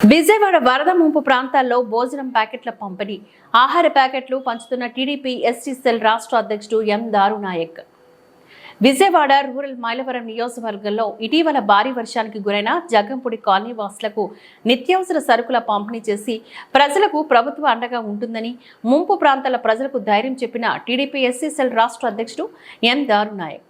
విజయవాడ వరద ముంపు ప్రాంతాల్లో భోజనం ప్యాకెట్ల పంపిణీ, ఆహార ప్యాకెట్లు పంచుతున్న టీడీపీ ఎస్టీ సెల్ రాష్ట్ర అధ్యక్షుడు ఎం దారునాయక్. విజయవాడ రూరల్ మైలవరం నియోజకవర్గంలో ఇటీవల భారీ వర్షానికి గురైన జగ్గంపూడి కాలనీ వాసులకు నిత్యావసర సరుకుల పంపిణీ చేసి ప్రజలకు ప్రభుత్వ అండగా ఉంటుందని ముంపు ప్రాంతాల ప్రజలకు ధైర్యం చెప్పిన టీడీపీ ఎస్టీ సెల్ రాష్ట్ర అధ్యక్షుడు ఎం దారునాయక్.